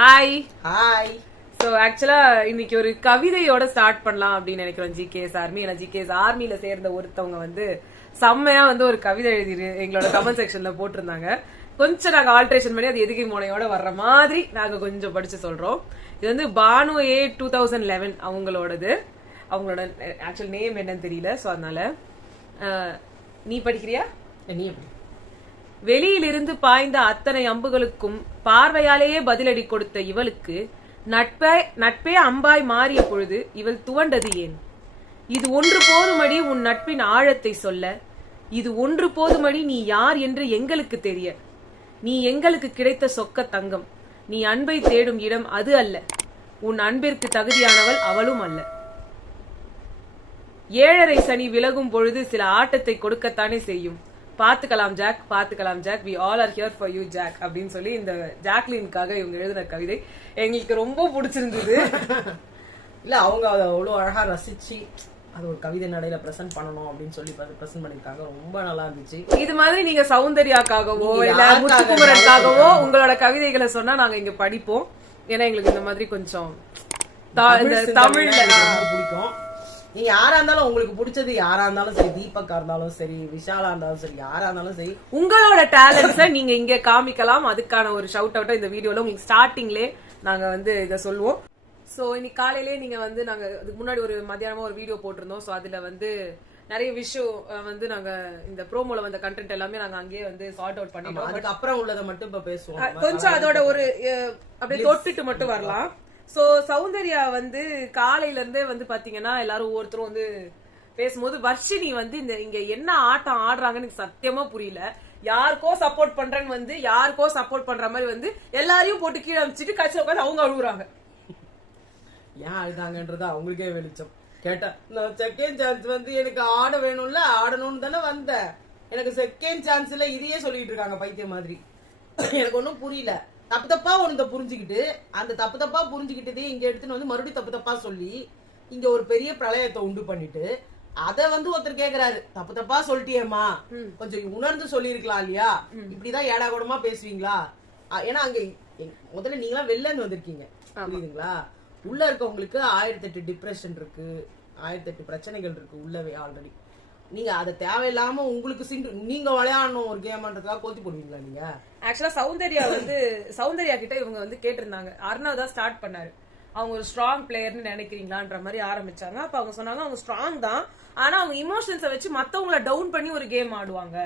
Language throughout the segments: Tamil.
Hi hi. ஸோ ஆக்சுவலா இன்னைக்கு ஒரு கவிதையோட ஸ்டார்ட் பண்ணலாம் அப்படின்னு நினைக்கிறோம். GKS army. ஏன்னா ஜிகேஎஸ் ஆர்மியில சேர்ந்த ஒருத்தவங்க வந்து செம்மையா வந்து ஒரு கவிதை எழுதி எங்களோட கமெண்ட் செக்ஷன்ல போட்டிருந்தாங்க. கொஞ்சம் நாங்க ஆல்ட்ரேஷன் பண்ணி அது எதுகை மோனையோட வர்ற மாதிரி நாங்க கொஞ்சம் படிச்சு சொல்றோம். இது வந்து பானு ஏ 2011 அவங்களோடது. அவங்களோட ஆக்சுவல் நேம் என்னன்னு தெரியல. ஸோ அதனால நீ படிக்கிறியா? நீ எப்படி? வெளியிலிருந்து பாய்ந்த அத்தனை அம்புகளுக்கும் பார்வையாலேயே பதிலடி கொடுத்த இவளுக்கு நட்பே அம்பாய் மாறிய பொழுது இவள் துவண்டது ஏன்? இது ஒன்று போதுமடி உன் நட்பின் ஆழத்தை சொல்ல, இது ஒன்று போதுமடி நீ யார் என்று எங்களுக்கு தெரிய. நீ எங்களுக்கு கிடைத்த சொக்க தங்கம், நீ அன்பை தேடும் இடம் அது அல்ல, உன் அன்பிற்கு தகுதியானவள் அவளும் அல்ல. ஏழரை சனி விலகும் பொழுது சில ஆட்டத்தை கொடுக்கத்தானே செய்யும். பாத்துக்கலாம் ஜாக், பாத்துக்கலாம் Jack, we all are here for you Jack அப்படின்னு சொல்லி இந்த ஜாக்லினுக்காக இவங்க எழுதின கவிதை எங்களுக்கு ரொம்ப பிடிச்சிருந்தது. இல்ல அவங்க அதை அவ்வளவு அழகா ரசிச்சு அது ஒரு கவிதை நடையில பிரசன்ட் பண்ணணும் அப்படின்னு சொல்லி பிரசன்ட் பண்ணிருக்காங்க. ரொம்ப நல்லா இருந்துச்சு. இது மாதிரி நீங்க சௌந்தர்யாக்காகவோ இல்ல முத்துக்குமரனுக்காகவோ உங்களோட கவிதைகளை சொன்னா நாங்க இங்க படிப்போம். ஏன்னா எங்களுக்கு இந்த மாதிரி கொஞ்சம் தமிழ்ல பிடிக்கும். நீங்க யாரா இருந்தாலும் உங்களுக்கு பிடிச்சது யாரா இருந்தாலும் சரி, தீபக்கா இருந்தாலும் சரி, விஷாலா இருந்தாலும் சரி, யாரா இருந்தாலும் சரி, உங்களோட டேலண்ட்ஸ நீங்க இங்க காமிக்கலாம். அதுக்கான ஒரு ஷவுட் அவுட்டா இந்த வீடியோல உங்களுக்கு ஸ்டார்டிங்லே நாங்க வந்து இத சொல்லுவோம். சோ இன்னைக்கு காலையிலேயே நீங்க வந்து நாங்க அதுக்கு முன்னாடி ஒரு மத்தியானமா ஒரு வீடியோ போட்டிருந்தோம். சோ அதுல வந்து நிறைய விஷயம் வந்து நாங்க இந்த ப்ரோமோல வந்த கண்டென்ட் எல்லாமே நாங்க அங்கேயே வந்து சார்ட் அவுட் பண்ணிட்டோம். அதுக்கு அப்புறம் உள்ளதை மட்டும் இப்ப பேசுவோம். கொஞ்சம் அதோட ஒரு அப்படியே தொட்டுட்டு மட்டும் வரலாம். சோ சௌந்தர்யா வந்து காலையில இருந்தே வந்து பாத்தீங்கன்னா எல்லாரும் ஒவ்வொருத்தரும் வந்து பேசும்போது வர்ஷினி வந்து இங்க என்ன ஆட்டம் ஆடுறாங்கன்னு சத்தியமா புரியல. யாருக்கோ சப்போர்ட் பண்றேன்னு வந்து யாருக்கோ சப்போர்ட் பண்ற மாதிரி வந்து எல்லாரையும் போட்டு கீழே அமைச்சிட்டு கட்சியில உட்காந்து அவங்க அழுகுறாங்க. ஏன் அழுதாங்கன்றது அவங்களுக்கே வெளிச்சம். கேட்டா நான் செகண்ட் சான்ஸ் வந்து எனக்கு ஆட வேணும்ல, ஆடணும்னு தானே வந்தேன், எனக்கு செகண்ட் சான்ஸ்ல இதையே சொல்லிட்டு இருக்காங்க பைத்தியம் மாதிரி. எனக்கு ஒன்னும் புரியல. தப்பு தப்பா ஒண்ணு புரிஞ்சுக்கிட்டு அந்த தப்பு தப்பா புரிஞ்சுக்கிட்டதே இங்க எடுத்துன்னு வந்து மறுபடியும் தப்பு தப்பா சொல்லி இங்க ஒரு பெரிய பிரளயத்தை உண்டு பண்ணிட்டு அத வந்து ஒருத்தர் கேக்குறாரு, தப்பு தப்பா சொல்லிட்டியேம்மா, கொஞ்சம் உணர்ந்து சொல்லிருக்கலாம் இல்லையா, இப்படிதான் ஏடா கூடமா பேசுவீங்களா? ஏன்னா அங்க முதல்ல நீங்களா வெளில இருந்து வந்திருக்கீங்க, புரியுதுங்களா? உள்ள இருக்கவங்களுக்கு 1008 டிப்ரெஷன் இருக்கு, 1008 பிரச்சனைகள் இருக்கு உள்ளவே ஆல்ரெடி. நீங்க அதை தேவையில்லாம உங்களுக்கு நீங்க விளையாடணும் ஒரு கேம்ன்றதுக்காக கோத்தி போடுவீங்களா? நீங்க ஆக்சுவலா சௌந்தர்யா கிட்ட இவங்க வந்து கேட்டிருந்தாங்க. அர்ணவ் தான் ஸ்டார்ட் பண்ணாரு. அவங்க ஒரு ஸ்ட்ராங் பிளேயர்னு நினைக்கிறீங்களான்ற மாதிரி ஆரம்பிச்சாங்க. அப்ப அவங்க சொன்னாங்க அவங்க ஸ்ட்ராங் தான், ஆனா அவங்க இமோஷன்ஸை வச்சு மத்தவங்களை டவுன் பண்ணி ஒரு கேம் ஆடுவாங்க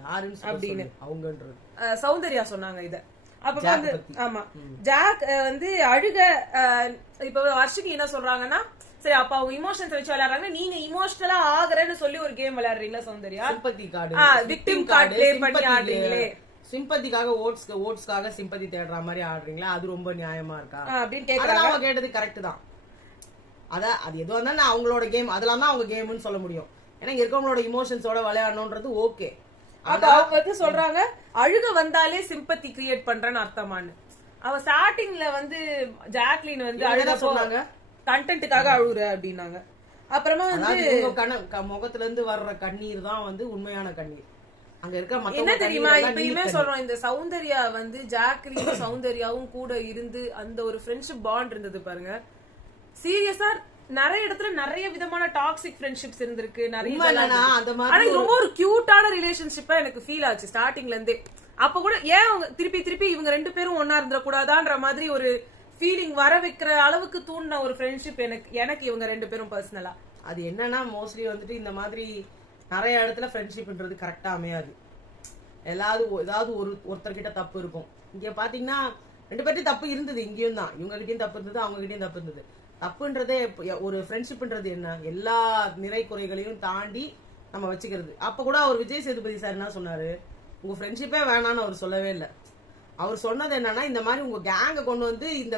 யாருன்னு அப்படின்னு அவங்கன்றது சௌந்தர்யா சொன்னாங்க. இத அப்ப வந்து ஆமா ஜாக் வந்து அழுக. இப்ப வர்ஷினி என்ன சொல்றாங்கன்னா, சரி அப்ப அவங்க இமோஷன்ஸ் வச்சு விளையாடுறாங்க, நீங்க இமோஷனலா ஆகுறேன்னு சொல்லி ஒரு கேம் விளையாடுறீங்களா Soundarya? Sympathy card, victim card play பண்ணி ஆடுறீங்களே, சிம்பத்திக்காக ஓட்ஸ்க்காக சிம்பத்தி தேடுற மாதிரி ஆடுறீங்களா? அது ரொம்ப நியாயமா இருக்கா அப்படின்னு கேக்குறாங்க. அவங்க கேட்டது கரெக்ட் தான். அது எதுவா இருந்தாலும் அவங்களோட கேம், அதெல்லாம் தான் அவங்க கேம்னு சொல்ல முடியும். ஏன்னா இங்க இருக்கவங்களோட இமோஷன்ஸோட விளையாடணும்ன்றது ஓகே. அப்ப அவங்க வந்து சொல்றாங்க அழுக வந்தாலே சிம்பத்தி கிரியேட் பண்றேன்னு அர்த்தமானு. அவ ஸ்டார்டிங்ல வந்து ஜாக்லின் வந்து அழுக சொன்னாங்க, கண்டென்ட்டுக்காக அழுகுற அப்படின்னாங்க. அப்புறமா வந்து முகத்துல இருந்து வர்ற கண்ணீர் தான் வந்து உண்மையான கண்ணீர். அங்க இருக்க என்ன தெரியுமா, இப்பயுமே சொல்றோம், இந்த சௌந்தர்யா வந்து ஜாக்லின் சௌந்தர்யாவும் கூட இருந்து அந்த ஒரு ஃப்ரெண்ட்ஷிப் பாண்ட் இருந்தது பாருங்க. சீரியஸா நிறைய இடத்துல நிறைய விதமான டாக்ஸிக் ஃப்ரெண்ட்ஷிப்ஸ் இருந்திருக்கு. நிறைய ரொம்ப ஒரு கியூட்டான ரிலேஷன்ஷிப்பா எனக்கு ஃபீல் ஆச்சு ஸ்டார்டிங்ல இருந்தே. அப்ப கூட ஏன் அவங்க திருப்பி இவங்க ரெண்டு பேரும் ஒன்னா இருந்துட கூடாதான்ற மாதிரி ஒரு ஃபீலிங் வர வைக்கிற அளவுக்கு தூண்டின ஒரு ஃப்ரெண்ட்ஷிப் எனக்கு இவங்க ரெண்டு பேரும் பர்சனலா. அது என்னன்னா மோஸ்ட்லி வந்துட்டு இந்த மாதிரி நிறைய இடத்துல ஃப்ரெண்ட்ஷிப்ன்றது கரெக்டா அமையாது. ஏதாவது ஒருத்தர்கிட்ட தப்பு இருக்கும். இங்க பாத்தீங்கன்னா ரெண்டு பேர்ட்டையும் தப்பு இருந்தது, இங்கேயும் தான் இவங்க கிட்டயும் தப்பு இருந்தது, அவங்க கிட்டயும் தப்பு இருந்தது. தப்புன்றதே ஒரு ஃப்ரெண்ட்ஷிப்ன்றது என்ன, எல்லா நிறை குறைகளையும் தாண்டி நம்ம வச்சுக்கிறது. அப்ப கூட அவர் விஜய் சேதுபதி சார் என்ன சொன்னாரு, உங்க ஃப்ரெண்ட்ஷிப்பே வேணான்னு அவர் சொல்லவே இல்லை. அவர் சொன்னது என்னன்னா, இந்த மாதிரி உங்க கேங்க கொண்டு வந்து இந்த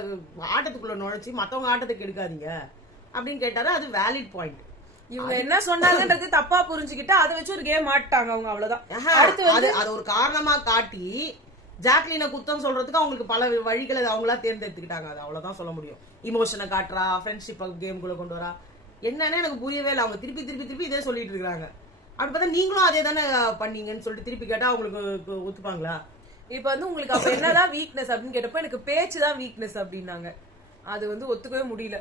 ஆட்டத்துக்குள்ள நுழைச்சி மத்தவங்க ஆட்டத்துக்கு எடுக்காதீங்க அப்படின்னு கேட்டாரு. அது வேலிட் பாயிண்ட். இவங்க என்ன சொன்னாங்கன்றது தப்பா புரிஞ்சுக்கிட்டு அதை வச்சு ஒரு கேம் ஆட்டாங்க அவங்க, அவ்வளவுதான். அது ஒரு காரணமா காட்டி ஜாக்லினை குத்தம் சொல்றதுக்கு அவங்களுக்கு பல வழிகளை அவங்களா தேர்ந்தெடுத்துக்கிட்டாங்க. அது அவ்வளவுதான் சொல்ல முடியும். இமோஷனை காட்டுறா, ஃப்ரெண்ட்ஷிப் கேம்குள்ள கொண்டு வரா, என்னன்னு எனக்கு புரியவே இல்லை. அவங்க திருப்பி இதே சொல்லிட்டு இருக்காங்க. அப்படி பார்த்தா நீங்களும் அதே தானே பண்ணீங்கன்னு சொல்லிட்டு திருப்பி கேட்டா அவங்களுக்கு ஒத்துப்பாங்களா? இப்ப வந்து உங்களுக்கு அப்ப என்னதான் வீக்னஸ் அப்படின்னு கேட்டப்ப எனக்கு பேச்சு தான் வீக்னஸ் அப்படின்னாங்க. அது வந்து ஒத்துக்கவே முடியல.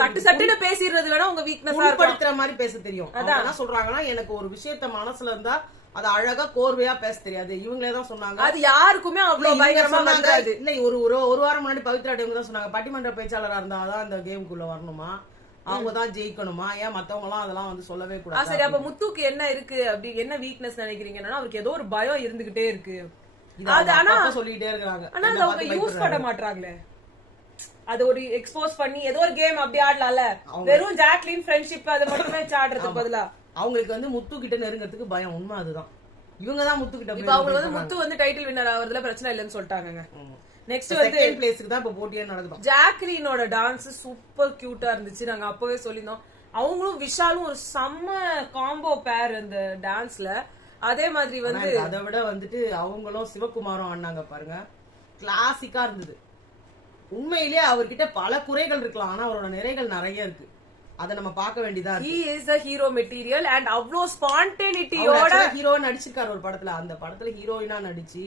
சட்டுன்னு பேசிடுறது வேணா உங்க வீக்னஸ் படுத்துற மாதிரி பேச தெரியும். அதான் என்ன சொல்றாங்கன்னா, எனக்கு ஒரு விஷயத்த மனசுல இருந்தா அது அழகா கோர்வையா பேச தெரியாது. இவங்களே தான் சொன்னாங்க. அது யாருக்குமே அவ்வளவு பயங்கரமா வராது. இல்ல ஒரு வாரம் முன்னாடி பவித்ரா டேம் தான் சொன்னாங்க, பட்டிமன்ற பேச்சாளரா இருந்தாதான் அந்த கேமுக்குள்ள வரணுமா, அவங்க தான் ஜெயிக்கணுமா, ஏன் மத்தவங்க எல்லாம் அதெல்லாம் வந்து சொல்லவே கூடாது. சரி, அப்ப முத்துக்கு என்ன இருக்கு அப்படி என்ன வீக்னஸ் நினைக்கிறீங்கன்னா, அவருக்கு ஏதோ ஒரு பயம் இருந்துகிட்டே இருக்கு. அது ஆனா சொல்லிட்டே இருக்காங்க. ஆனா அது அவங்க யூஸ் பண்ண மாட்டாங்களே. அது ஒரு எக்ஸ்போஸ் பண்ணி ஏதோ ஒரு கேம் அப்படி ஆடலாம்ல. வெறும் ஜாக்லின் ஃப்ரெண்ட்ஷிப் அதை மட்டுமே வச்சு ஆடுறதுக்கு பதிலா அவங்களுக்கு வந்து முத்து கிட்ட நெருங்கிறதுக்கு பயம். உண்மை அதுதான். இவங்க தான் முத்து கிட்ட. இப்ப அவங்க வந்து முத்து வந்து டைட்டில் வின்னர் ஆவறதுல பிரச்சனை இல்லன்னு சொல்லிட்டாங்க. நெக்ஸ்ட் வந்து செகண்ட் பிளேஸ்க்கு தான் இப்ப போட்டியே நடக்குது. ஜாக்லினோட டான்ஸ் சூப்பர் கியூட்டா இருந்துச்சு. நாங்க அப்பவே சொல்லிருந்தோம். அவங்களும் விஷாலும் ஒரு செம்ம காம்போ பேர் அந்த டான்ஸ்ல. அதே மாதிரி வந்து அதை விட வந்துட்டு அவங்களும் சிவகுமாரும் ஆடினாங்க பாருங்க, கிளாசிக்கா இருந்தது. உண்மையிலேயே அவர்கிட்ட பல குறைகள் இருக்கலாம், ஆனா அவரோட நிறைகள் நிறைய இருக்கு. அத நம்ம பார்க்க வேண்டியதா இருக்கு. He is a hero material and அவ்ளோ ஸ்பான்டேனிட்டியோட ஹீரோ நடிச்சிருக்காரு ஒரு படத்துல. அந்த படத்துல ஹீரோயினா நடிச்சு,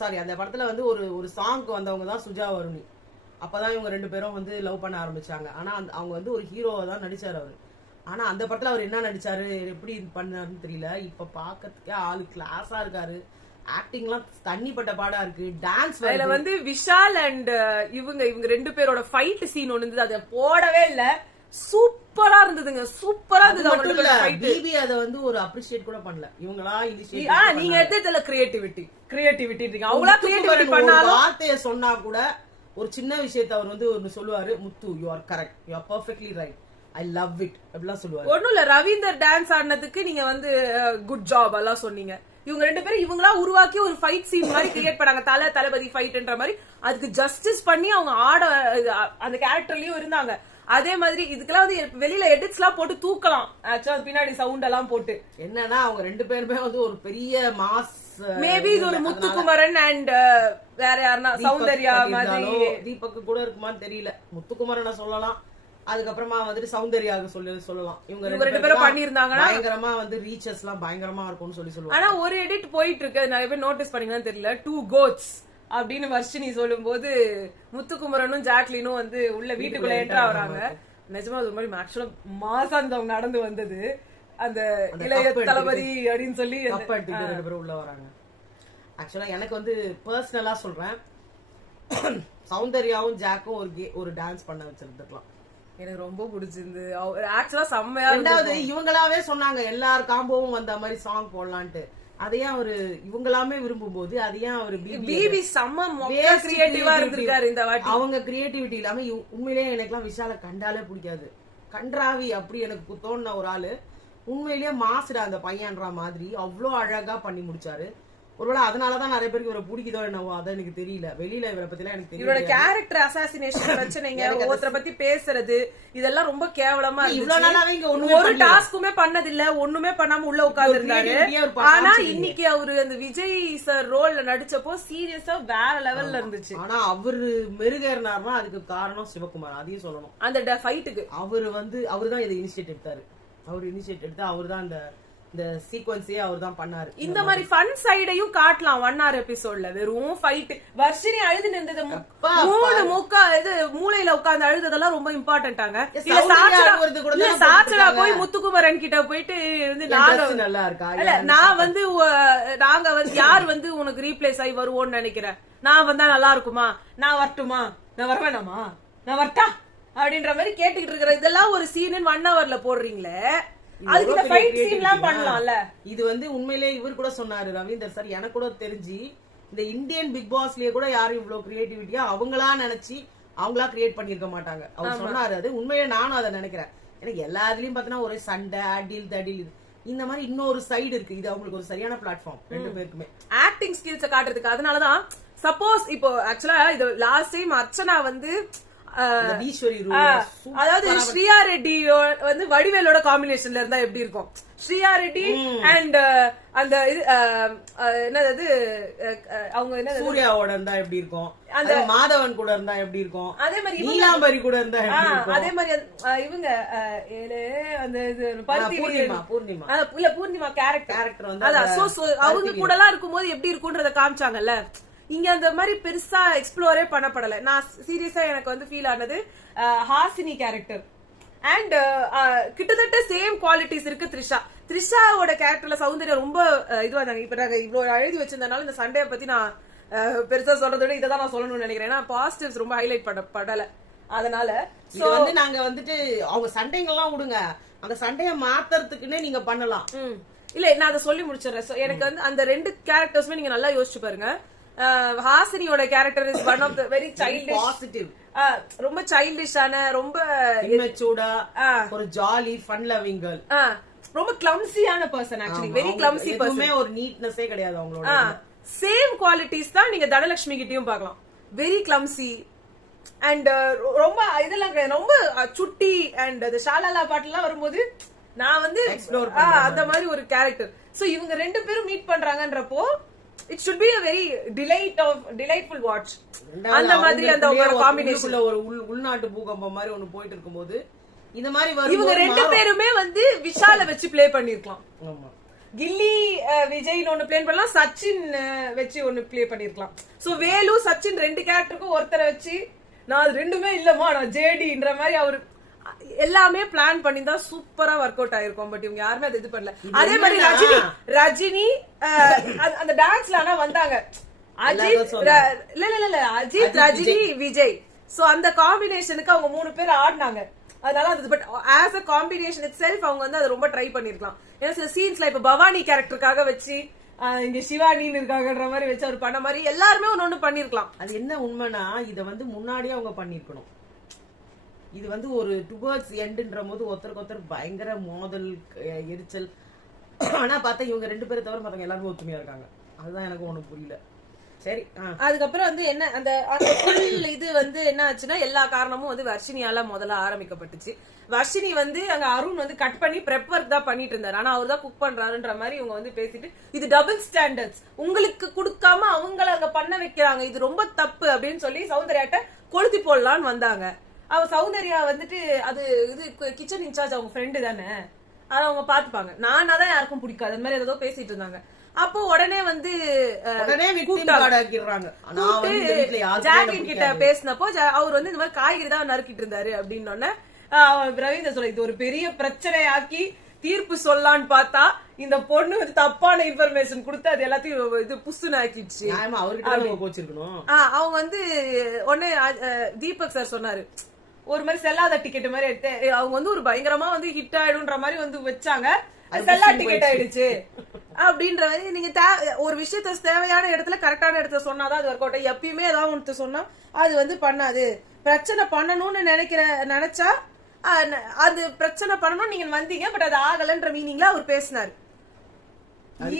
சாரி அந்த படத்துல வந்து ஒரு சாங்க்கு வந்தவங்க தான் சுஜா வருணி. அப்பதான் இவங்க ரெண்டு பேரும் வந்து லவ் பண்ண ஆரம்பிச்சாங்க. ஆனா அவங்க வந்து ஒரு ஹீரோவா தான் நடிச்சாரு அவரு. ஆனா அந்த படத்துல அவர் என்ன நடிச்சாரு, எப்படி பண்ணாருன்னு தெரியல. இப்ப பாக்கிறதுக்கே ஆளு கிளாஸா இருக்காரு. ஆக்டிங்லாம் தண்ணிப்பட்ட பாடா இருக்கு. டான்ஸ் அதுல வந்து விஷால் அண்ட் இவங்க ரெண்டு பேரோட ஃபைட் சீன் ஒண்ணு இருந்தது. அதை போடவே இல்ல. சூப்பரா இருந்ததுங்க. சூப்பரா இருந்தது. பிபி அத வந்து ஒரு அப்ரிஷியேட் கூட பண்ணல. இவங்களா இனிஷியேட் நீங்க எடுத்ததுல கிரியேட்டிவிட்டி அவங்களா கிரியேட்டிவிட்டி பண்ணாலும் வார்த்தையை சொன்னா கூட ஒரு சின்ன விஷயத்தை அவர் வந்து ஒன்னு சொல்லுவாரு, Muthu you are correct, you are perfectly right, I love it அப்படிலாம் சொல்லுவாரு. ஒண்ணும் இல்ல, ரவீந்தர் டான்ஸ் ஆடினதுக்கு நீங்க வந்து குட் ஜாப் எல்லாம் சொன்னீங்க. இவங்க ரெண்டு பேரும் இவங்களா உருவாக்கி ஒரு ஃபைட் சீன் மாதிரி கிரியேட் பண்ணாங்க. தளபதி ஃபைட்ன்ற மாதிரி. அதுக்கு ஜஸ்டிஸ் பண்ணி அவங்க ஆட அந்த கேரக்டர்லயும் இருந்தாங்க. அதே மாதிரி இதுக்கெல்லாம் வந்து வெளியில எடிட்ஸ் எல்லாம் போட்டு தூக்கலாம். ஆக்சுவலா பின்னாடி சவுண்ட் எல்லாம் போட்டு என்னன்னா அவங்க ரெண்டு பேருமே வந்து ஒரு பெரிய மாஸ். மேபி இது ஒரு முத்துக்குமரன் அண்ட் வேற யாருன்னா சௌந்தர்யா மாதிரி. தீபக்கு கூட இருக்குமான்னு தெரியல. முத்துக்குமரனை சொல்லலாம், அதுக்கப்புறமா வந்துட்டு சௌந்தர்யாக சொல்லலாம். இவங்க ரெண்டு பேரும் பண்ணிருந்தாங்கன்னா பயங்கரமா வந்து ரீச்சஸ் எல்லாம் பயங்கரமா இருக்கும்னு சொல்லுவாங்க. ஆனா ஒரு எடிட் போயிட்டு இருக்கு, நிறைய பேர் நோட்டீஸ் பண்ணீங்கன்னு தெரியல. 2 goats அப்படின்னு வர்ஷினி சொல்லும் போது முத்துக்குமரனும் ஜாக்லினும் வந்து உள்ள வீட்டுக்குள்ள என்டர் ஆகுறாங்க. நிஜமா அது மாதிரி ஆக்சுவலா மாசாந்தவங்க நடந்து வந்தது. அந்த இளைய தளபதி அப்படின்னு சொல்லி ரெண்டு பேரும் உள்ள வராங்க. ஆக்சுவலா எனக்கு வந்து பர்சனலா சொல்றேன், சௌந்தர்யாவும் ஜாக்கும் ஒரு டான்ஸ் பண்ண வச்சிருந்துக்கலாம். எனக்கு ரொம்ப பிடிச்சிருந்து. ஆக்சுவலா செம்மையா. ரெண்டாவது இவங்களாவே சொன்னாங்க எல்லார் காம்போவும் வந்த மாதிரி சாங் போடலான்ட்டு. அதையும் அவரு இவங்களாமே விரும்பும் போது அதையும் அவரு பிபி செம்ம கிரியேட்டிவா இருந்திருக்காரு இந்த வாட்டி. அவங்க கிரியேட்டிவிட்டி இல்லாம உண்மையிலேயே எனக்கு எல்லாம் விஷால கண்டாலே பிடிக்காது. கன்றாவி அப்படி எனக்கு தோணுன ஒரு ஆளு. உண்மையிலேயே மாசுடா அந்த பையன்ற மாதிரி அவ்வளோ அழகா பண்ணி முடிச்சாரு. ஒருவேளை அதனாலதான் நிறைய பேருக்கு இவரை பிடிக்குதோ என்னவோ, அது எனக்கு தெரியல. வெளியில இவரை பத்தி எல்லாம் எனக்கு தெரியல. இவரோட கேரக்டர் அசாசினேஷன் பிரச்சனைங்க, ஒருத்தரை பத்தி பேசுறது, இதெல்லாம் ரொம்ப கேவலமா இருக்கு. ஒரு டாஸ்க்குமே பண்ணதில்ல, ஒண்ணுமே பண்ணாம உள்ள உட்கார்ந்து இருந்தாரு. ஆனா இன்னைக்கு அவரு அந்த விஜய் சார் ரோல்ல நடிச்சப்போ சீரியஸா வேற லெவல்ல இருந்துச்சு. ஆனா அவரு மெருகேறினார்னா அதுக்கு காரணம் சிவகுமார். அதையும் சொல்லணும். அந்த ஃபைட்டுக்கு அவருதான் இதை இனிஷியேட் எடுத்தாரு. அவருதான் இந்த சீக்வன்ஸே அவர்தான் பண்ணாரு. இந்த மாதிரி ஃபன் சைடையும் காட்டலாம் 1 hour எபிசோட்ல. வெறும் ஃபைட். வர்ஷினி அழுது நின்றது, மூளையில உட்கார்ந்து அழுததெல்லாம் ரொம்ப இம்பார்ட்டன்டாங்க. சாச்சடா போய் முத்துக்குமரன் கிட்ட போயிட்டு நல்லா இருக்கா இல்ல, நான் வந்து நாங்க வந்து யார் வந்து உனக்கு ரீப்ளேஸ் ஆகி வருவோம்னு நினைக்கிறேன், நான் வந்தா நல்லா இருக்குமா, நான் வரட்டுமா, நான் வரவேணாமா, நான் வரட்டா அப்படின்ற மாதிரி கேட்டுக்கிட்டு இருக்கிற இதெல்லாம் ஒரு சீன் 1 hourல போடுறீங்களே. இது வந்து உண்மையிலேயே இவர் கூட சொன்னாரு ரவீந்தர் சார், எனக்கு கூட தெரிஞ்சு இந்த இந்தியன் பிக் பாஸ்லயே கூட யாரும் இவ்வளவு கிரியேட்டிவிட்டியா அவங்களா நினைச்சு அவங்களா கிரியேட் பண்ணிருக்க மாட்டாங்க. அவர் சொன்னாரு. அது உண்மையிலே நானும் அதை நினைக்கிறேன். எனக்கு எல்லா இதுலயும் பாத்தீங்கன்னா ஒரே சண்டை, அடில் இந்த மாதிரி இன்னொரு சைடு இருக்கு. இது அவங்களுக்கு ஒரு சரியான பிளாட்ஃபார்ம் ரெண்டு பேருக்குமே ஆக்டிங் ஸ்கில்ஸ் காட்டுறதுக்கு. அதனாலதான் சப்போஸ் இப்போ ஆக்சுவலா இது லாஸ்ட் டைம் அர்ச்சனா வந்து ஈஸ்வரி அதாவது ஸ்ரீயா ரெட்டி வந்து வடிவேலோட காம்பினேஷன்ல இருந்தா எப்படி இருக்கும்? ஸ்ரீயா ரெட்டி அண்ட் அந்த இது என்னது அவங்க என்ன சூர்யாவோட இருந்தா எப்படி இருக்கும், அந்த மாதவன் கூட இருந்தா எப்படி இருக்கும், அதே மாதிரி நீலாம்பரி கூட இருந்தா எப்படி இருக்கும், அதே மாதிரி இவங்க அந்த பூர்ணிமா இல்ல பூர்ணிமா கேரக்டர் வந்து அவங்க கூட எல்லாம் இருக்கும்போது எப்படி இருக்கும்ன்றத காமிச்சாங்கல்ல. இங்க அந்த மாதிரி பெருசா எக்ஸ்ப்ளோரே பண்ணப்படல. நான் சீரியஸா எனக்கு வந்து ஃபீல் ஆனது ஹாசினி கேரக்டர் அண்ட் கிட்டத்தட்ட சேம் குவாலிட்டிஸ் இருக்கு த்ரிஷாவோட கேரக்டர்ல சௌந்தர்யா ரொம்ப இதுவா இருந்தாங்க. இப்ப நாங்க இவ்வளவு எழுதி வச்சிருந்தனால இந்த சண்டையை பத்தி நான் பெருசா சொல்றதை விட இதான் நான் சொல்லணும்னு நினைக்கிறேன். ஏன்னா பாசிட்டிவ்ஸ் ரொம்ப ஹைலைட் பண்ணப்படல. அதனால வந்து நாங்க வந்துட்டு அவங்க சண்டைங்கெல்லாம் விடுங்க, அந்த சண்டைய மாத்துறதுக்குன்னே நீங்க பண்ணலாம். இல்ல நான் அதை சொல்லி முடிச்சிடறேன். எனக்கு வந்து அந்த ரெண்டு கேரக்டர்ஸுமே நீங்க நல்லா யோசிச்சு பாருங்க. ஹாசினியோட character is one of the very childish, positive, ரொம்ப சைல்டிஷான, ரொம்ப இம்மெச்சூர்டா, ஒரு ஜாலி ஃபன் லவ்விங் கேர்ள், ரொம்ப கிளம்சியான person. Actually very clumsy person. ஒரு நீட்னஸே கிடையாது அவங்களோட. சேம் குவாலிட்டிஸ் தான் நீங்க தனலட்சுமி கிட்டயும் பார்க்கலாம். வெரி கிளம்சி அண்ட் ரொம்ப இதெல்லாம் கிடையாது, ரொம்ப சுட்டி. அண்ட் அந்த ஷாலாலா பாட்டுலாம் வரும்போது நான் வந்து அந்த மாதிரி ஒரு கேரக்டர். சோ இவங்க ரெண்டு பேரும் meet பண்றாங்கன்றப்போ it should be a very delightful watch. அந்த மாதிரி அந்த ஒரு காம்பினேஷன்ல ஒரு உள்நாட்டு பூகம்பம் மாதிரி ஒன்னு போயிட்டு இருக்கும்போது இந்த மாதிரி வரும். இவங்க ரெண்டு பேருமே வந்து விஷால வச்சு ப்ளே பண்ணிருக்கலாம். ஆமா, கில்லி விஜய் ஒன்னு ப்ளே பண்ணலாம், சச்சின் வச்சு ஒன்னு ப்ளே பண்ணிருக்கலாம். சோ வேலு சச்சின் ரெண்டு கேரக்டருக்கும் ஒருத்தரை வச்சு நான் அது ரெண்டுமே இல்லமா நான் ஜேடின்ற மாதிரி அவரு எல்லாமே பிளான் பண்ணி தான் சூப்பரா ஒர்க் அவுட் ஆயிருக்கும். பட் இவங்க யாருமே அது இது பண்ணல. அதே மாதிரி ரஜினி அந்த டான்ஸ்ல ஆனா வந்தாங்க. அஜித் ரஜினி விஜய், சோ அந்த காம்பினேஷனுக்கு அவங்க மூணு பேர் ஆடினாங்க. அதனால அது but as a combination it self அவங்க வந்து அதை ரொம்ப ட்ரை பண்ணிருக்கலாம். ஏன்னா சில சீன்ஸ்ல இப்ப பவானி கேரக்டருக்காக வச்சு இங்க சிவானின்னு இருக்காங்கன்ற மாதிரி வச்சு அவர் பண்ண மாதிரி எல்லாருமே ஒன்னு பண்ணிருக்கலாம். அது என்ன உண்மைனா இத வந்து முன்னாடியே அவங்க பண்ணிருக்கணும். இது வந்து ஒரு டுவர்ட்ஸ் எண்ட்ன்ற போது ஒருத்தருக்கு ஒருத்தர் பயங்கர மோதல் எரிச்சல். ஆனா பார்த்தா இவங்க ரெண்டு பேரை தவிர மத்தவங்க எல்லாருமே ஒத்துமையா இருக்காங்க. அதுதான் எனக்கு ஒண்ணு புரியல. சரி, அதுக்கப்புறம் வந்து என்ன அந்த இது வந்து என்ன ஆச்சுன்னா எல்லா காரணமும் வந்து வர்ஷினியால முதல்ல ஆரம்பிக்கப்பட்டுச்சு. வர்ஷினி வந்து அங்க அருண் வந்து கட் பண்ணி பிரெப் ஒர்க் தான் பண்ணிட்டு இருந்தாரு. ஆனா அவர் தான் குக் பண்றாருன்ற மாதிரி இவங்க வந்து பேசிட்டு இது டபுள் ஸ்டாண்டர்ட்ஸ், உங்களுக்கு கொடுக்காம அவங்கள அங்க பண்ண வைக்கிறாங்க, இது ரொம்ப தப்பு அப்படின்னு சொல்லி சௌந்தர்யாட்ட கொளுத்தி போடலான்னு வந்தாங்க. அவ சௌந்தர்யா வந்துட்டு அது இது கிச்சன் இன்சார்ஜ் அவங்க ஃப்ரெண்டு தானே, அதை அவங்க பாத்துப்பாங்க. நானா தான் யாருக்கும் பிடிக்காது அந்த மாதிரி ஏதோ பேசிட்டு இருந்தாங்க. அப்போ உடனே வந்து ஜாக்லின் கிட்ட பேசினப்போ அவர் வந்து இந்த மாதிரி காய்கறி தான் நறுக்கிட்டு இருந்தாரு அப்படின்னு ரவீந்திர சொல்ல இது ஒரு பெரிய பிரச்சனையாக்கி தீர்ப்பு சொல்லலான்னு பார்த்தா இந்த பொண்ணு வந்து தப்பான இன்ஃபர்மேஷன் கொடுத்து அது எல்லாத்தையும் இது புசுன்னு ஆக்கிடுச்சு. அவங்க வந்து உடனே தீபக் சார் சொன்னாரு ஒரு மாதிரி செல்லாத டிக்கெட் மாதிரி எடுத்து அவங்க வந்து ஒரு பயங்கரமா வந்து ஹிட் ஆயிடும்ன்ற மாதிரி வந்து வச்சாங்க. செல்லா டிக்கெட் ஆயிடுச்சு அப்படின்ற மாதிரி நீங்க ஒரு விஷயத்த தேவையான இடத்துல கரெக்டான இடத்துல சொன்னாதான் அது ஒர்க் அவுட். எப்பயுமே ஏதாவது ஒன்று சொன்னா அது வந்து பண்ணாது. பிரச்சனை பண்ணணும்னு நினைச்சா அது பிரச்சனை பண்ணணும் நீங்க வந்தீங்க, பட் அது ஆகலன்ற மீனிங்ல அவர் பேசினாரு.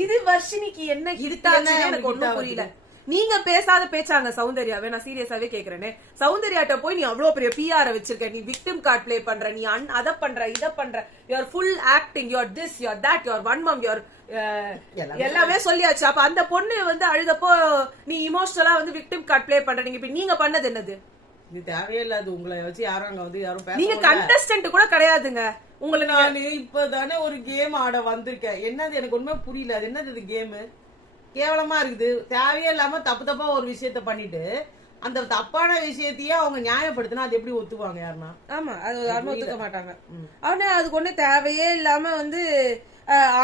இது வர்ஷினிக்கு என்ன ஹிட்டாச்சு எனக்கு ஒண்ணும் புரியல. நீங்க பேசாத பேச்சாங்க சௌந்தர்யாவே. நான் சீரியஸாவே கேக்குறேனே, சௌந்தர்யாட்ட போய் நீ அவ்வளவு பெரிய பிஆர் வச்சிருக்க, நீ விக்டிம் கார்டு பிளே பண்ற, நீ அத பண்ற இத பண்ற, you are full acting, you are this you are that you are one mum you are எல்லாமே சொல்லியாச்சு. அப்ப அந்த பொண்ணு வந்து அழுதப்போ நீ இமோஷனலா வந்து விக்டிம் கார்டு பிளே பண்ற. நீங்க பண்ணது என்னது? இது தேவையில்லாது. உங்களை வச்சு யாரும் அங்க வந்து யாரும் நீங்க கண்டஸ்டன்ட் கூட கிடையாதுங்க. உங்களுக்கு நான் இப்பதானே ஒரு கேம் ஆட வந்திருக்கேன். என்னது எனக்கு ஒண்ணுமே புரியல. அது என்னது இது கேமு? கேவலமா இருக்குது. தேவையே இல்லாம தப்பு தப்பா ஒரு விஷயத்த பண்ணிட்டு அந்த தப்பான விஷயத்தையே அவங்க நியாயப்படுத்தினா அது எப்படி ஒத்துவாங்க யாருன்னா? ஆமா, அது யாருமே ஒத்துக்க மாட்டாங்க. அவனே அதுக்கு ஒண்ணு தேவையே இல்லாம வந்து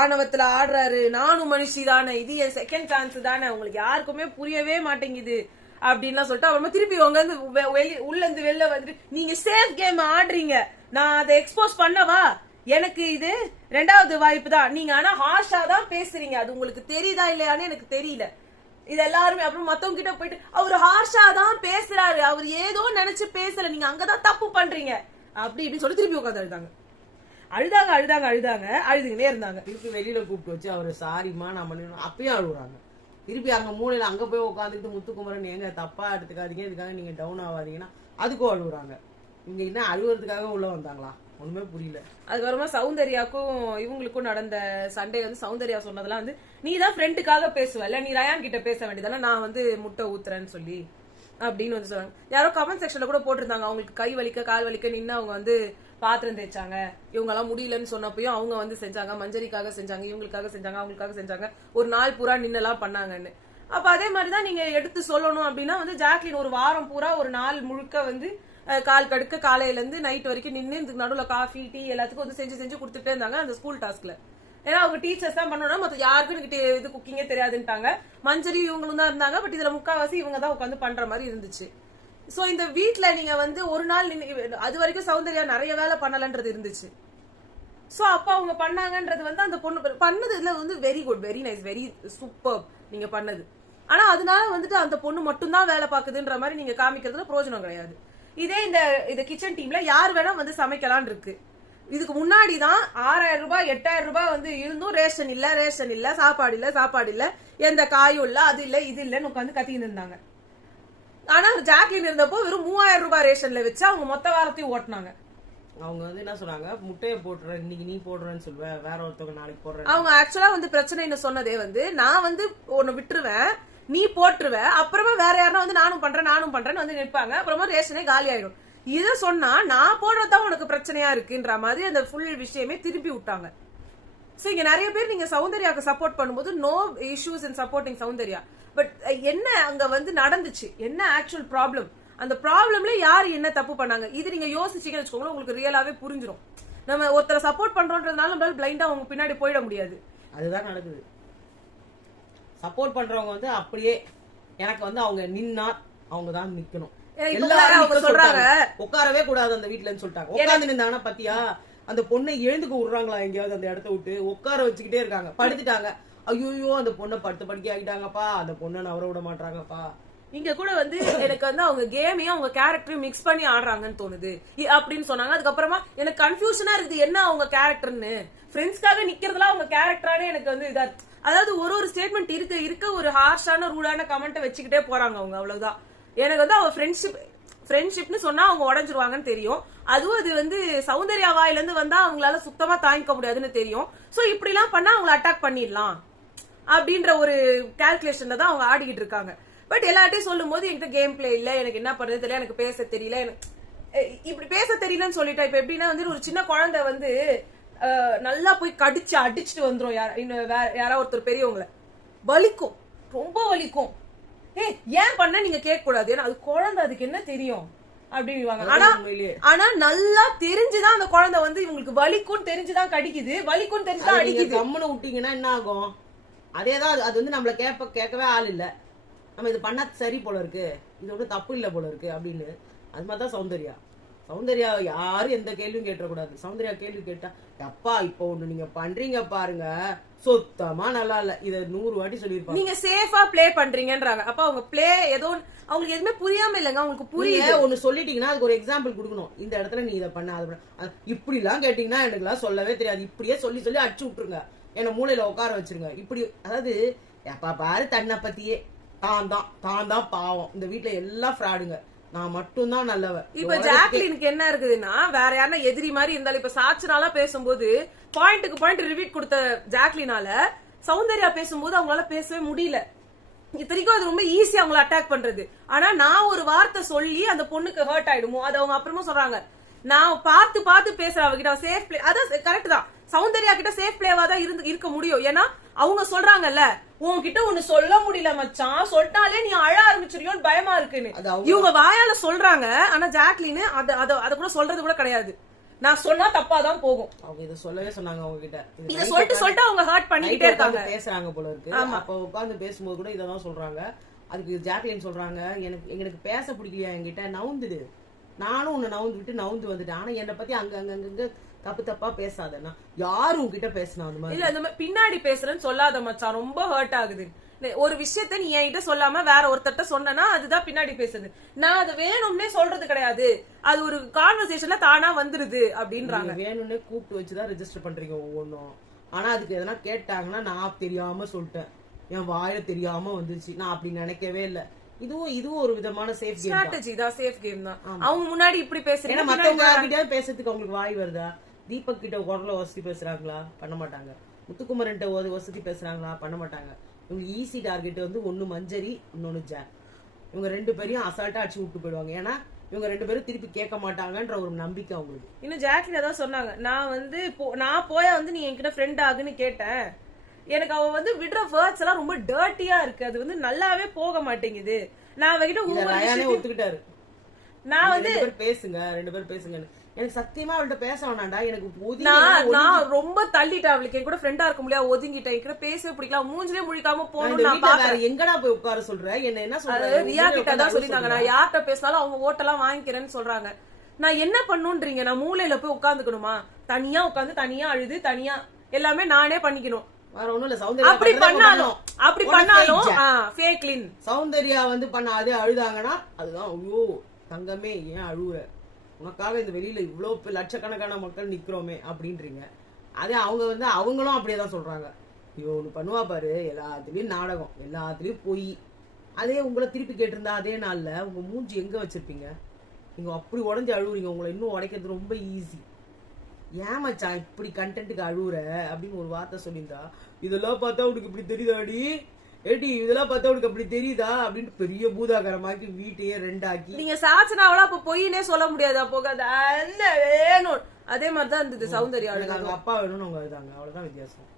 ஆணவத்துல ஆடுறாரு. நானும் மனுஷி தானே, இது என் செகண்ட் சான்ஸ் தானே, உங்களுக்கு யாருக்குமே புரியவே மாட்டேங்குது அப்படின்லாம் சொல்லிட்டு அப்புறமா திருப்பி உங்க உள்ள இருந்து வெளில வந்துட்டு நீங்க சேஃப் கேம் ஆடுறீங்க, நான் அதை எக்ஸ்போஸ் பண்ணவா, எனக்கு இது ரெண்டாவது வாய்ப்பு தான், நீங்க ஆனா ஹார்ஷா தான் பேசுறீங்க, அது உங்களுக்கு தெரியுதா இல்லையான்னு எனக்கு தெரியல. இது எல்லாருமே அப்புறம் மத்தவங்க கிட்ட போயிட்டு அவரு ஹார்ஷா தான் பேசுறாரு, அவர் ஏதோ நினைச்சு பேசல, நீங்க அங்கதான் தப்பு பண்றீங்க அப்படி இப்படின்னு சொல்லி திருப்பி உட்காந்து அழுதாங்க அழுதுகிட்டே இருந்தாங்க. திருப்பி வெளியில கூப்பிட்டு வச்சு அவரு சாரிமா நான் பண்ணணும் அப்பயும் அழுகுறாங்க. திருப்பி அங்க மூலையில அங்க போய் உட்காந்துட்டு முத்துக்குமரன் ஏங்க தப்பா எடுத்துக்காதீங்க, இதுக்காக நீங்க டவுன் ஆகாதீங்கன்னா அதுக்கும் அழுகுறாங்க. இங்க என்ன அழுகுறதுக்காக உள்ள வந்தாங்களா? ஒண்ணுமே புரியல. அதுக்கப்புறமா சௌந்தர்யாக்கும் இவங்களுக்கும் நடந்த சண்டே வந்து சௌந்தர்யா சொன்னதெல்லாம் வந்து நீ தான் ஃப்ரெண்டுக்காக பேசுவல, நீ ரயான் கிட்ட பேச வேண்டியதானே, நான் வந்து முட்டை ஊத்துறேன்னு சொல்லி அப்படின்னு வந்து சொல்றாங்க. யாரோ கமெண்ட் செக்ஷன்ல கூட போட்டிருந்தாங்க அவங்களுக்கு கை வலிக்க கால் வலிக்க நின்று அவங்க வந்து பாத்திரம் தேய்ச்சாங்க, இவங்க எல்லாம் முடியலன்னு சொன்னப்பயும் அவங்க வந்து செஞ்சாங்க, மஞ்சரிக்காக செஞ்சாங்க, இவங்களுக்காக செஞ்சாங்க, அவங்களுக்காக செஞ்சாங்க, ஒரு நாள் பூரா நின்னெல்லாம் பண்ணாங்கன்னு. அப்ப அதே மாதிரிதான் நீங்க எடுத்து சொல்லணும் அப்படின்னா வந்து ஜாக்லின் ஒரு வாரம் பூரா ஒரு நாள் முழுக்க வந்து கால் கடுக்க காலையில இருந்து நைட் வரைக்கும் நின்று இதுக்கு நடுவுல காஃபி டீ எல்லாத்துக்கும் வந்து செஞ்சு செஞ்சு கொடுத்துட்டே இருந்தாங்க அந்த ஸ்கூல் டாஸ்க்ல. ஏன்னா அவங்க டீச்சர்ஸ் தான் பண்ணணும், மத்த யாருக்கும் எனக்கு இது குக்கிங்கே தெரியாதுன்ட்டாங்க. மஞ்சரி இவங்களும் தான் இருந்தாங்க, பட் இதுல முக்காவாசி இவங்க தான் உட்காந்து பண்ற மாதிரி இருந்துச்சு. சோ இந்த வீட்ல நீங்க வந்து ஒரு நாள் அது வரைக்கும் சௌந்தர்யா நிறைய வேலை பண்ணலன்றது இருந்துச்சு. சோ அப்ப அவங்க பண்ணாங்கன்றது வந்து அந்த பொண்ணு பண்ணதுல வந்து very good, very nice, very super நீங்க பண்ணது. ஆனா அதனால வந்துட்டு அந்த பொண்ணு மட்டும்தான் வேலை பாக்குதுன்ற மாதிரி நீங்க காமிக்கிறதுல பிரயோஜனம் கிடையாது. இதே இந்த கிச்சன் டீம்ல யார் வேணா வந்து சமைக்கலாம் இருக்கு. இதுக்கு முன்னாடிதான் 6000 ரூபாய் 8000 ரூபாய் வந்து இருந்தும் ரேஷன் இல்ல சாப்பாடு இல்ல எந்த காயும் இல்ல அது இல்ல இது இல்லன்னு உட்காந்து கத்திக்கிட்டு இருந்தாங்க. ஆனா ஜாக்லின் இருந்தப்போ வெறும் 3000 ரூபாய் ரேஷன்ல வச்சு அவங்க மொத்த வாரத்தையும் ஓட்டினாங்க. அவங்க வந்து என்ன சொன்னாங்க, முட்டையை போட்டுறேன் இன்னைக்கு நீ போடுறேன்னு சொல்லுவேன், வேற ஒருத்தவங்க நாளைக்கு போடுறேன். அவங்க ஆக்சுவலா வந்து பிரச்சனைன்னு சொன்னதே வந்து நான் வந்து ஒன்னு விட்டுருவேன், நீ போட்டுருவ, அப்புறமா வேற யாரா வந்து நானும் பண்றேன்னு வந்து நிற்பாங்க, அப்புறமா ரேஷனே காலி ஆயிடும். இத சொன்னா நான் போடுறதுதான் உனக்கு பிரச்சனையா இருக்குன்ற மாதிரி அந்த ஃபுல் விஷயமே திருப்பி விட்டாங்க. சோ இங்க நிறைய பேர் நீங்க சௌந்தர்யாக்கு சப்போர்ட் பண்ணும்போது no issues in supporting Soundarya, but என்ன அங்க வந்து நடந்துச்சு, என்ன ஆக்சுவல் ப்ராப்ளம், அந்த ப்ராப்ளம்ல யாரு என்ன தப்பு பண்ணாங்க, இது நீங்க யோசிச்சீங்கன்னு வச்சுக்கோங்களேன், உங்களுக்கு ரியலாவே புரிஞ்சிடும். நம்ம ஒருத்தரை சப்போர்ட் பண்றோன்றதுனால நம்மளால பிளைண்டா அவங்க பின்னாடி போயிட முடியாது. அதுதான் நடக்குது. சப்போர்ட் பண்றவங்க வந்து அப்படியே எனக்கு வந்து அவங்க நின்னா அவங்க தான் நிக்கணும், அவங்க சொல்றாங்க உட்காரவே கூடாது அந்த வீட்டுலன்னு சொல்லிட்டாங்க. உட்கார்ந்து நின்றாங்கன்னா பத்தியா அந்த பொண்ணை எழுந்துக்க விடுறாங்களா எங்கேயாவது அந்த இடத்த விட்டு உட்கார வச்சுக்கிட்டே இருக்காங்க. படுத்துட்டாங்க, ஐயோ அந்த பொண்ணை படுத்து படுக்கி ஆகிட்டாங்கப்பா, அந்த பொண்ணை நவர விட மாட்டாங்கப்பா. இங்க கூட வந்து எனக்கு வந்து அவங்க கேமையும் அவங்க கேரக்டரையும் மிக்ஸ் பண்ணி ஆடுறாங்கன்னு தோணுது அப்படின்னு சொன்னாங்க. அதுக்கப்புறமா எனக்கு கன்ஃபியூஷனா இருக்குது என்ன அவங்க கேரக்டர்னு, ஃப்ரெண்ட்ஸ்க்காக நிக்கிறதுல அவங்க கேரக்டரானே எனக்கு வந்து இதா, அதாவது ஒரு ஸ்டேட்மெண்ட் இருக்க ஒரு ஹார்ஷான ரூடான கமெண்ட்டை வச்சுக்கிட்டே போறாங்க அவங்க, அவ்வளவுதான். எனக்கு வந்து அவங்க ஃப்ரெண்ட்ஷிப்னு சொன்னா அவங்க உடஞ்சிருவாங்கன்னு தெரியும், அதுவும் அது வந்து சௌந்தர்யா வாயில இருந்து வந்தா அவங்களால சுத்தமா தாங்கிக்க முடியாதுன்னு தெரியும். சோ இப்படி எல்லாம் பண்ணா அவங்களை அட்டாக் பண்ணிடலாம் அப்படின்ற ஒரு கால்குலேஷன்ல தான் அவங்க ஆடிக்கிட்டு இருக்காங்க. பட் எல்லார்ட்டையும் சொல்லும் போது என்கிட்ட கேம் பிளே இல்ல, எனக்கு என்ன பண்றது தெரியல, எனக்கு பேச தெரியல, இப்படி பேச தெரியலன்னு சொல்லிட்டா இப்ப எப்படின்னா வந்து ஒரு சின்ன குழந்தை வந்து நல்லா போய் கடிச்சு அடிச்சுட்டு வந்துரும் யாராவது ஒருத்தர் பெரியவங்களை, வலிக்கும், ரொம்ப வலிக்கும், ஏன் பண்ண நீங்க கேட்க கூடாது, ஏன்னா அது குழந்தை, அதுக்கு என்ன தெரியும் அப்படின்னு. ஆனா நல்லா தெரிஞ்சுதான் அந்த குழந்தை வந்து இவங்களுக்கு வலிக்கும் தெரிஞ்சுதான் கடிக்குது, வலிக்கும் தெரிஞ்சுதான் அடிக்குது. கம்முன்னு விட்டீங்கன்னா என்ன ஆகும், அதேதான் அது வந்து நம்மள கேட்கவே ஆள் இல்ல, நம்ம இது பண்ணா சரி போல இருக்கு, இது ஒன்றும் தப்பு இல்ல போல இருக்கு அப்படின்னு. அது மாதிரிதான் சௌந்தர்யா யாரும் எந்த கேள்வியும் கேட்டக்கூடாது. சௌந்தர்யா கேள்வி கேட்டா அப்பா இப்ப ஒண்ணு நீங்க பண்றீங்க பாருங்க சுத்தமா நல்லா இல்ல, இத 100 வாட்டி சொல்லிருப்பாங்க, நீங்க சேஃபா பிளே பண்றீங்கன்றாங்க. அப்ப அவங்க பிளே ஏதோ அவங்களுக்கு எதுவுமே புரியாம இல்லங்க, அவங்களுக்கு புரியல. ஒண்ணு சொல்லிட்டீங்கன்னா அதுக்கு ஒரு எக்ஸாம்பிள் கொடுக்கணும், இந்த இடத்துல நீ இதை பண்ண அது பண்ண, இப்படி எல்லாம் கேட்டீங்கன்னா எனக்கு எல்லாம் சொல்லவே தெரியாது, இப்படியே சொல்லி அடிச்சு விட்டுருங்க, என்ன மூளையில உட்கார வச்சிருங்க. இப்படி அதாவது எப்பா பாரு தன்னை பத்தியே தான் தான் பாவம், இந்த வீட்டுல எல்லாம் ஃப்ராடுங்க, நான் மட்டும் தான் நல்லவ. இப்ப ஜாக்லினுக்கு என்ன இருக்குதுன்னா வேற யாரா எதிரி மாதிரி இருந்தாலும், இப்ப சாட்சினால பேசும்போது பாயிண்ட்டுக்கு பாயிண்ட் ரிவீட் கொடுத்த ஜாக்லினால சௌந்தர்யா பேசும்போது அவங்களால பேசவே முடியல. இத்தனைக்கும் அது ரொம்ப ஈஸியா அவங்களை அட்டாக் பண்றது. ஆனா நான் ஒரு வார்த்தை சொல்லி அந்த பொண்ணுக்கு ஹர்ட் ஆயிடுமோ, அது அவங்க அப்புறமா சொல்றாங்க, நான் பார்த்து பேசுறேன் அவகிட்ட சேஃப் பிளே, அதான் கரெக்ட் தான், சௌந்தர்யா கிட்ட சேஃப் பிளேவா தான் இருக்க முடியும். ஏன்னா அவங்க சொல்றாங்கல்ல, உன்கிட்ட ஒண்ணு சொல்ல முடியல மச்சான், சொல்லிட்டாலே நீ அழ ஆரம்பிச்சிருயோன்னு பயமா இருக்குன்னு இவங்க வாயால சொல்றாங்க. ஆனா ஜாக்லின் அத கூட சொல்றது கூட கிடையாது, நான் சொன்னா தப்பாதான் போகும். அவங்க இத சொல்லவே சொன்னாங்க, அவங்க கிட்ட இத சொல்லிட்டு அவங்க ஹர்ட் பண்ணிக்கிட்டே இருக்காங்க, பேசுறாங்க போல இருக்கு. அப்ப உட்கார்ந்து பேசும்போது கூட இததான் சொல்றாங்க. அதுக்கு ஜாக்லின் சொல்றாங்க, எனக்கு பேச பிடிக்கலையா என்கிட்ட, நவுந்துடு, நானும் உன்னை நவுந்து வந்துட்டேன், ஆனா என்னை பத்தி அங்க தப்பா பேசாதன்னா யாரும் உங்ககிட்ட பேசினா அந்த மாதிரி இல்ல, இந்த மாதிரி பின்னாடி பேசுறேன்னு சொல்லாத மச்சான், ரொம்ப ஹர்ட் ஆகுது. ஒரு விஷயத்த நீ என்கிட்ட சொல்லாம வேற ஒருத்தட்ட சொன்னா அதுதான் பின்னாடி பேசுது, நான் அது வேணும்னே சொல்றது கிடையாது, அது ஒரு கான்வர்சேஷன்ல தானா வந்துருது அப்படின்றாங்க. வேணும்னே கூப்பிட்டு வச்சுதான் ரெஜிஸ்டர் பண்றீங்க ஒவ்வொன்னும். ஆனா அதுக்கு எதனா கேட்டாங்கன்னா நான் தெரியாம சொல்லிட்டேன், என் வாயில தெரியாம வந்துச்சு. நான் அப்படி நினைக்கவே இல்ல. இதுவும் ஒரு விதமான சேஃப் கேம் ஸ்ட்ராட்டஜி தான், சேஃப் கேம் தான். அவங்க முன்னாடி இப்படி பேசுறீங்க, மத்தவங்க கிட்ட பேசுறதுக்கு அவங்களுக்கு வாய் வருதா? தீபக் கிட்ட குரல வசதி பேசுறாங்களா? பண்ண மாட்டாங்க. முத்துக்குமரன் வசதி பேசுறாங்களா? பண்ண மாட்டாங்க. இவங்க ஈஸி டார்கெட் வந்து ஒன்னு மஞ்சரி, இன்னொன்னு ஜாக். இவங்க 2 பேரையும் அசால்ட்டா அடிச்சு விட்டு போயிடுவாங்க. ஏன்னா இவங்க 2 பேரும் திருப்பி கேட்க மாட்டாங்கன்ற ஒரு நம்பிக்கை அவங்களுக்கு. இன்னும் ஜாக்லின் ஏதாவது சொன்னாங்க, நான் போயா வந்து நீ என்கிட்ட ஃப்ரெண்ட் ஆகுன்னு கேட்டேன், எனக்கு அவ வந்து விடுற வேர்ட்ஸ் எல்லாம் ரொம்ப டர்ட்டியா இருக்கு, அது வந்து நல்லாவே போக மாட்டேங்குது. நான் அவகிட்ட ஒத்துக்கிட்டாரு. நான் வந்து 2 பேரும் பேசுங்க. எனக்கு சத்தியமா அவள்கிட்ட பேச வேணாண்டா. எனக்கு நான் ரொம்ப தள்ளிட்டேன். அவளுக்கு என் கூட ஃப்ரெண்டா இருக்க முடியாது, ஒதுங்கிட்டேன். என் கூட பேசவே பிடிக்கல, மூஞ்சிலே முழிக்காம போகணும். எங்கடா போய் உட்கார சொல்ற? என்ன சொல்ற? ரியா கிட்ட தான் சொல்லிருந்தாங்க, நான் யார்கிட்ட பேசினாலும் அவங்க ஓட்டெல்லாம் வாங்கிக்கிறேன்னு சொல்றாங்க. நான் என்ன பண்ணுன்றீங்க? நான் மூலையில போய் உட்காந்துக்கணுமா? தனியா உட்காந்து தனியா அழுது தனியா எல்லாமே நானே பண்ணிக்கணும். அப்படி பண்ணாலும் சௌந்தர்யா வந்து பண்ண அதே அழுதாங்கன்னா அதுதான் ஐயோ தங்கமே ஏன் அழுவுற, உனக்காக இந்த வெளியில இவ்வளவு லட்சக்கணக்கான மக்கள் நிக்கிறோமே அப்படின்றீங்க. அதே அவங்க வந்து அவங்களும் அப்படியேதான் சொல்றாங்க. ஐயோ ஒண்ணு பண்ணுவா பாரு, எல்லாத்துலயும் நாடகம், எல்லாத்துலயும் பொய். அதே உங்களை திருப்பி கேட்டிருந்தா அதே நாள்ல உங்க மூஞ்சி எங்க வச்சிருப்பீங்க? நீங்க அப்படி உடஞ்சு அழுவுறீங்க. உங்களை இன்னும் உடைக்கிறது ரொம்ப ஈஸி. ஏமாச்சான் இப்படி கண்டென்ட்டுக்கு அழுவுற அப்படின்னு ஒரு வார்த்தை சொல்லியிருந்தா, இதெல்லாம் பார்த்தா உனக்கு இப்படி தெரியுதாடி, ஏடி இதெல்லாம் பார்த்தா உனக்கு அப்படி தெரியுதா அப்படின்னு பெரிய பூதாகரமாக்கி வீட்டையே 2 ஆக்கி நீங்க சாச்சனாவளா அப்ப பொய்னே சொல்ல முடியாது. அப்போ வேணும் அதே மாதிரிதான் இருந்தது சௌந்தர்யா. அவங்க அப்பா வேணும்னு அவங்க அழுதாங்க, அவ்வளவுதான் வித்தியாசம்.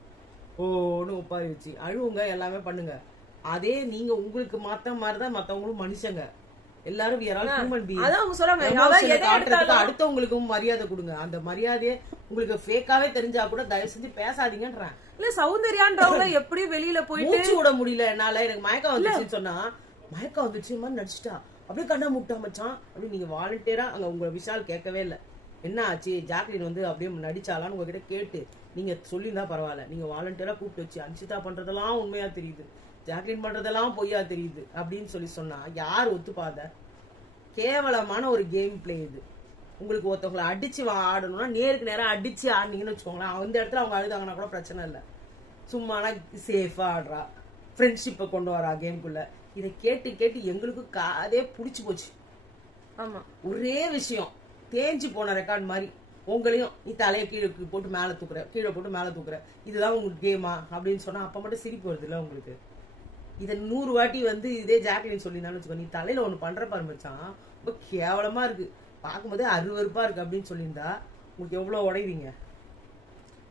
ஓன்னு ஒப்பாரி வச்சு அழுவுங்க, எல்லாமே பண்ணுங்க. அதே நீங்க உங்களுக்கு மாத்த மாதிரிதான் மத்தவங்களும் மனுஷங்க. எல்லாரும் அடுத்தவங்களுக்கும் மரியாதை கொடுங்க. அந்த மரியாதையை உங்களுக்கு ஃபேக்காவே தெரிஞ்சா கூட தயவு செஞ்சு பேசாதீங்கன்றான். இல்ல சௌந்தர்யான்றவங்க எப்படி வெளியில போயிட்டு விட முடியல என்னால, எனக்கு மயக்கம் வந்துச்சுன்னு சொன்னா மயக்கம் வந்துச்சு மாதிரி நடிச்சுட்டா அப்படியே கண்ணா முட்டா மச்சான் அப்படின்னு நீங்க வாலண்டியரா அங்க உங்க விஷால் கேட்கவே இல்லை. என்ன ஆச்சு ஜாக்லின் வந்து அப்படியே நடிச்சாலான்னு உங்ககிட்ட கேட்டு நீங்க சொல்லியிருந்தா பரவாயில்ல. நீங்க வாலண்டியரா கூப்பிட்டு வச்சு அன்சிதா பண்றதெல்லாம் உண்மையா தெரியுது, ஜாக்லின் பண்றதெல்லாம் பொய்யா தெரியுது அப்படின்னு சொன்னா யார் ஒத்துப்பாத? கேவலமான ஒரு கேம் பிளே இது. உங்களுக்கு ஒருத்தவங்களை அடிச்சு ஆடணும்னா நேருக்கு நேரம் அடிச்சு ஆடினீங்கன்னு வச்சுக்கோங்களேன். அந்த இடத்துல அவங்க அழுதாங்கன்னா கூட பிரச்சனை இல்லை. சும்மானா சேஃபா ஆடுறா, ஃப்ரெண்ட்ஷிப்பை கொண்டு வரா கேம்குள்ள. இதை கேட்டு கேட்டு எங்களுக்கு காதே புடிச்சு போச்சு. ஆமா, ஒரே விஷயம் தேஞ்சு போன ரெக்கார்ட் மாதிரி உங்களையும் நீ தலையை கீழே போட்டு மேல தூக்குற, கீழே போட்டு மேல தூக்குற, இதுதான் உங்களுக்கு கேமா அப்படின்னு சொன்னா அப்ப மட்டும் சிரிப்பு வருது இல்ல உங்களுக்கு? இதை 100 வாட்டி வந்து இதே ஜாக்லின் சொல்லினாலும் வச்சுக்கோ, நீ தலையில ஒண்ணு பண்ற பாரு மச்சான், ரொம்ப கேவலமா இருக்கு, பார்க்கும்போதே அருவருப்பா இருக்கு அப்படின்னு சொல்லியிருந்தா உங்களுக்கு எவ்வளவு உடைவீங்க?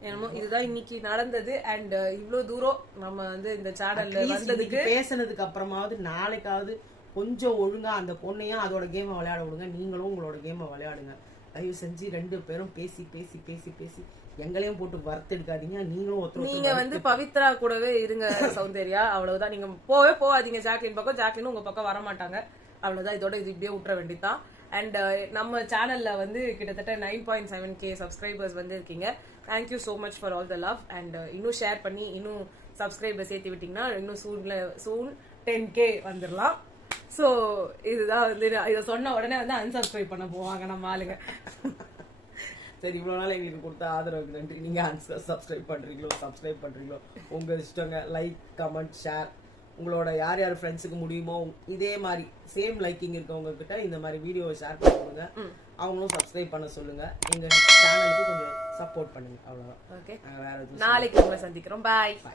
என்னமோ இதுதான் இன்னைக்கு நடந்தது. அண்ட் இவ்வளவு தூரம் நம்ம வந்து இந்த சேனல்ல வந்ததுக்கு பேசினதுக்கு அப்புறமாவது நாளைக்காவது கொஞ்சம் ஒழுங்கா அந்த பொண்ணையும் அதோட கேமை விளையாட விடுங்க. நீங்களும் உங்களோட கேமை விளையாடுங்க. தயவு செஞ்சு 2 பேரும் பேசி பேசி பேசி பேசி எங்களையும் போட்டு வறுத்தெடுக்காதீங்க. நீங்களும் நீங்க வந்து பவித்ரா கூடவே இருங்க சௌந்தர்யா, அவ்வளவுதான். நீங்க போகாதீங்க ஜாக்லின் பக்கம், ஜாக்லின் உங்க பக்கம் வர மாட்டாங்க. அவ்வளவுதான், இதோட இது இப்படியே விட்டுற வேண்டியதான். அண்ட் நம்ம சேனல்ல வந்து கிட்டத்தட்ட 9.7K சப்ஸ்கிரைபர்ஸ் வந்து இருக்கீங்க. Thank you so much for all the love. And இன்னும் ஷேர் பண்ணி இன்னும் சப்ஸ்கிரைபர் சேர்த்து விட்டீங்கன்னா இன்னும் சூன் 10K வந்துடலாம். சோ இதுதான் வந்து இதை சொன்ன உடனே வந்து அன்சப்ஸ்கிரைப் பண்ண போவாங்க நம்ம ஆளுங்க. சரி, இவ்வளவு நாள் எங்களுக்கு கொடுத்த ஆதரவுக்கு நன்றி. நீங்க சப்ஸ்கிரைப் பண்றீங்களோ உங்க இஷ்டங்க. Like, comment, share. உங்களோட யார் யார் ஃப்ரெண்ட்ஸுக்கு முடியுமோ இதே மாதிரி சேம் லைக்கிங் இருக்கவங்க கிட்ட இந்த மாதிரி வீடியோவை ஷேர் பண்ணுங்க. அவங்களும் சப்ஸ்கிரைப் பண்ண சொல்லுங்க. எங்க சேனலுக்கு கொஞ்சம் சப்போர்ட் பண்ணுங்க. அவ்வளவுதான். ஓகே, நாளைக்கு உங்களை சந்திக்கிறோம். பாய்.